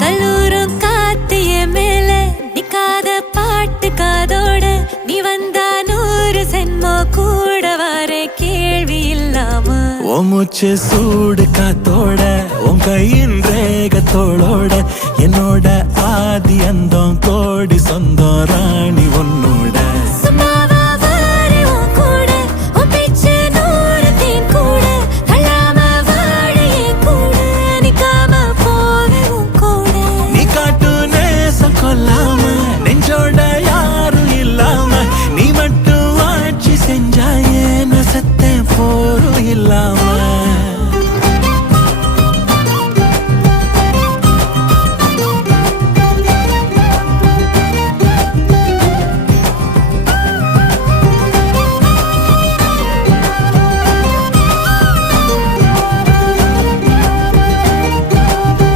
கல்லூரும் காத்திய மேல நிக்காத பாட்டு காதோட நீ வந்தா 100 சென்மோ கூட வர கேள்வி இல்லாம மூச்சு சூடு காத்தோட உன் கையின் ரேகத்தோளோட என்னோட ஆதி அந்தம்